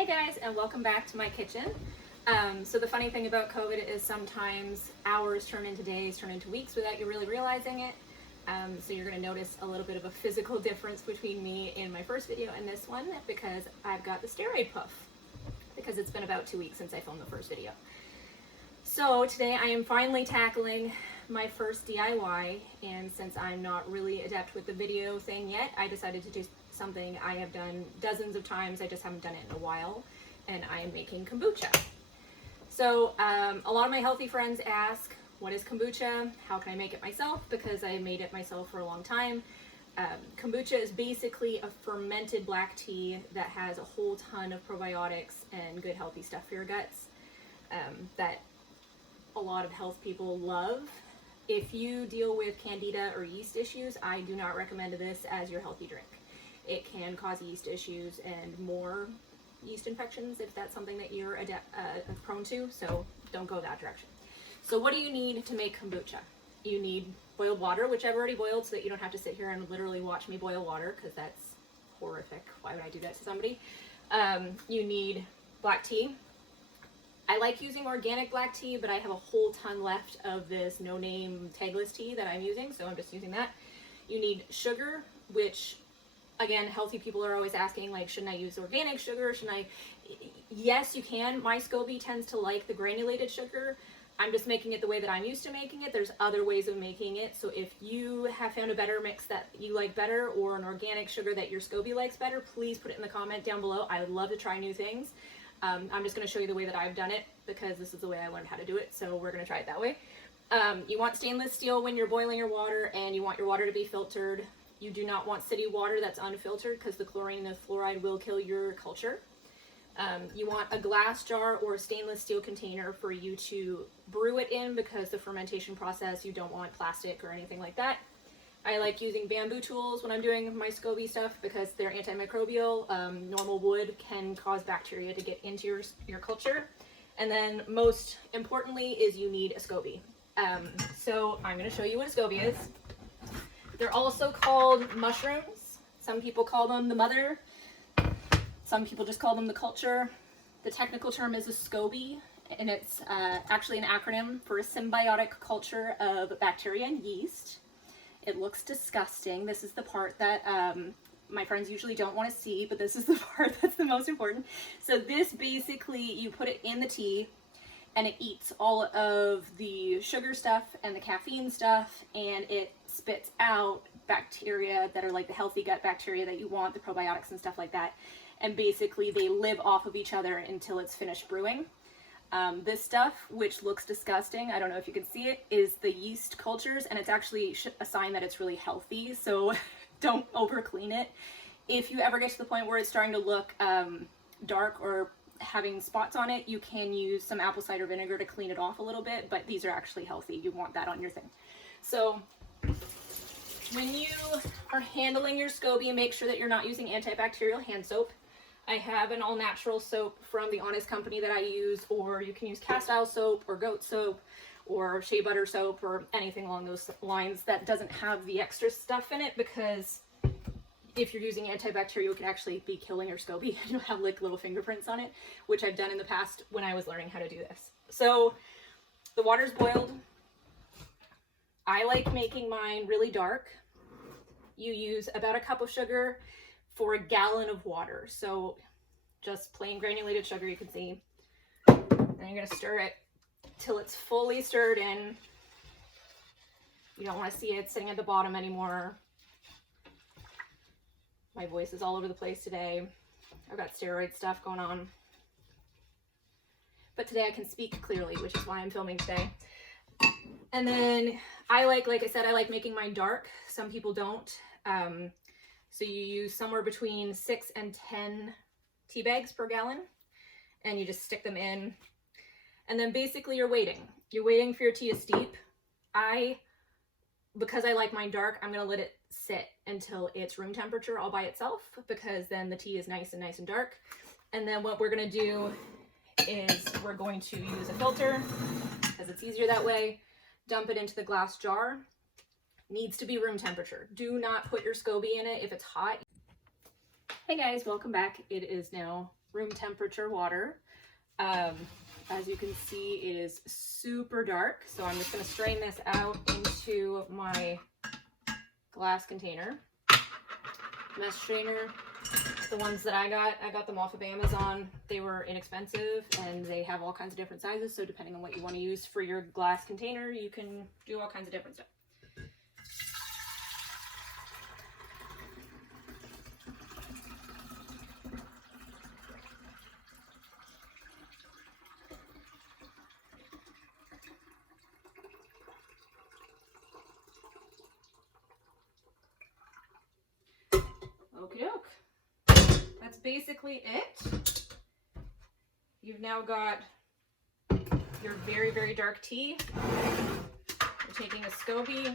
Hey guys, and welcome back to my kitchen. So the funny thing about COVID is sometimes hours turn into days, turn into weeks without you really realizing it. So you're going to notice a little bit of a physical difference between me in my first video and this one because I've got the steroid puff because it's been about 2 weeks since I filmed the first video. So today I am finally tackling my first DIY, and since I'm not really adept with the video thing yet, I decided to do something I have done dozens of times. I just haven't done it in a while, and I am making kombucha. So a lot of my healthy friends ask, what is kombucha? How can I make it myself? Because I made it myself for a long time. Kombucha is basically a fermented black tea that has a whole ton of probiotics and good healthy stuff for your guts that a lot of health people love. If you deal with candida or yeast issues, I do not recommend this as your healthy drink. It can cause yeast issues and more yeast infections if that's something that you're prone to, so don't go that direction. So what do you need to make kombucha? You need boiled water, which I've already boiled so that you don't have to sit here and literally watch me boil water, because that's horrific. Why would I do that to somebody? You need black tea. I like using organic black tea, but I have a whole ton left of this no-name tagless tea that I'm using, so I'm just using that. You need sugar, which, again, healthy people are always asking, like, shouldn't I use organic sugar? Shouldn't I? Yes, you can. My Scoby tends to like the granulated sugar. I'm just making it the way that I'm used to making it. There's other ways of making it, so if you have found a better mix that you like better, or an organic sugar that your Scoby likes better, please put it in the comment down below. I would love to try new things. I'm just going to show you the way that I've done it because this is the way I learned how to do it, so we're going to try it that way. You want stainless steel when you're boiling your water, and you want your water to be filtered. You do not want city water that's unfiltered because the chlorine and the fluoride will kill your culture. You want a glass jar or a stainless steel container for you to brew it in because the fermentation process, you don't want plastic or anything like that. I like using bamboo tools when I'm doing my Scoby stuff because they're antimicrobial. Normal wood can cause bacteria to get into your culture. And then most importantly is you need a Scoby. So I'm going to show you what a Scoby is. They're also called mushrooms. Some people call them the mother. Some people just call them the culture. The technical term is a Scoby, and it's actually an acronym for a symbiotic culture of bacteria and yeast. It looks disgusting. This is the part that my friends usually don't want to see, but this is the part that's the most important. So this basically, you put it in the tea, and it eats all of the sugar stuff and the caffeine stuff, and it spits out bacteria that are like the healthy gut bacteria that you want, the probiotics and stuff like that. And basically they live off of each other until it's finished brewing. This stuff, which looks disgusting, I don't know if you can see it, is the yeast cultures, and it's actually a sign that it's really healthy, so don't over clean it. If you ever get to the point where it's starting to look dark or having spots on it, you can use some apple cider vinegar to clean it off a little bit, but these are actually healthy. You want that on your thing. So when you are handling your Scoby, make sure that you're not using antibacterial hand soap. I have an all-natural soap from the Honest company that I use, or you can use cast-iron soap or goat soap or shea butter soap or anything along those lines that doesn't have the extra stuff in it, because if you're using antibacterial, it can actually be killing your Scoby and you'll have like little fingerprints on it, which I've done in the past when I was learning how to do this. So the water's boiled. I like making mine really dark. You use about a cup of sugar for a gallon of water. So just plain granulated sugar, you can see. And you're going to stir it till it's fully stirred in. You don't want to see it sitting at the bottom anymore. My voice is all over the place today. I've got steroid stuff going on. But today I can speak clearly, which is why I'm filming today. And then like I said, I like making mine dark. Some people don't. So you use somewhere between 6 and 10 tea bags per gallon, and you just stick them in. And then basically you're waiting. You're waiting for your tea to steep. Because I like mine dark, I'm going to let it sit until it's room temperature all by itself, because then the tea is nice and dark. And then what we're going to do is we're going to use a filter, because it's easier that way. Dump it into the glass jar. Needs to be room temperature. Do not put your Scoby in it if it's hot. Hey guys, welcome back. It is now room temperature water. As you can see, it is super dark, so I'm just going to strain this out into my glass container. Mesh strainer, the ones that I got them off of Amazon. They were inexpensive and they have all kinds of different sizes, so depending on what you want to use for your glass container, you can do all kinds of different stuff. Okie doke. That's basically it. You've now got your very, very dark tea. You're taking a Scoby.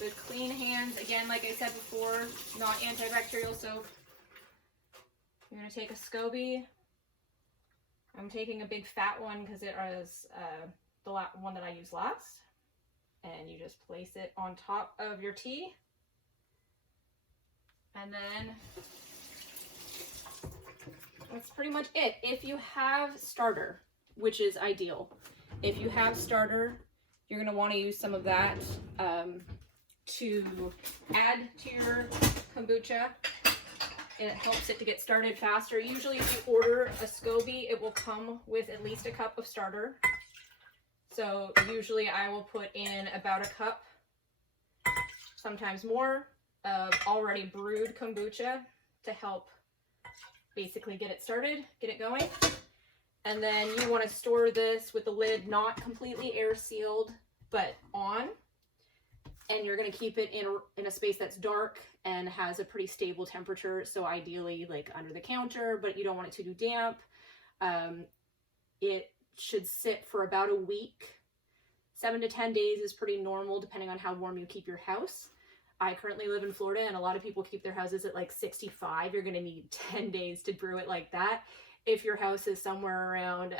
With clean hands, again, like I said before, not antibacterial soap. You're going to take a Scoby. I'm taking a big fat one because it was the one that I used last, and you just place it on top of your tea, and then that's pretty much it. If you have starter, which is ideal, if you have starter, you're going to want to use some of that to add to your kombucha. And it helps it to get started faster. Usually if you order a Scoby, it will come with at least a cup of starter. So usually I will put in about a cup, sometimes more, of already brewed kombucha to help basically get it started, get it going. And then you want to store this with the lid not completely air sealed, but on. And you're going to keep it in a space that's dark and has a pretty stable temperature. So ideally like under the counter, but you don't want it too damp. It should sit for about a week. 7 to 10 days is pretty normal depending on how warm you keep your house. I currently live in Florida and a lot of people keep their houses at like 65. You're going to need 10 days to brew it like that. If your house is somewhere around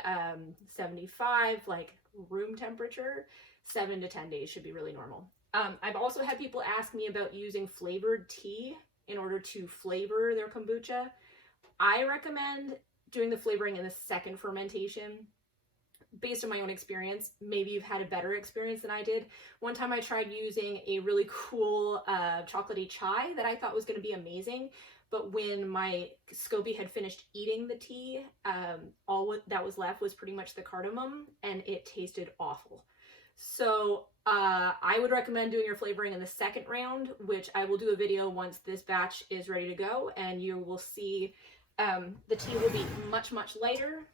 75, like room temperature, 7 to 10 days should be really normal. I've also had people ask me about using flavored tea in order to flavor their kombucha. I recommend doing the flavoring in the second fermentation. Based on my own experience, maybe you've had a better experience than I did. One time I tried using a really cool chocolatey chai that I thought was going to be amazing, but when my Scoby had finished eating the tea, all that was left was pretty much the cardamom, and it tasted awful. So I would recommend doing your flavoring in the second round, which I will do a video once this batch is ready to go, and you will see the tea will be much, much lighter.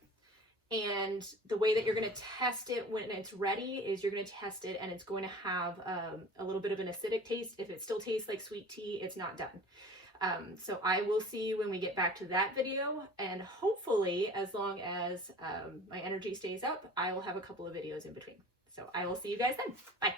And the way that you're going to test it when it's ready is you're going to test it and it's going to have a little bit of an acidic taste. If it still tastes like sweet tea, it's not done. So I will see you when we get back to that video, and hopefully as long as my energy stays up, I will have a couple of videos in between. So I will see you guys then. Bye.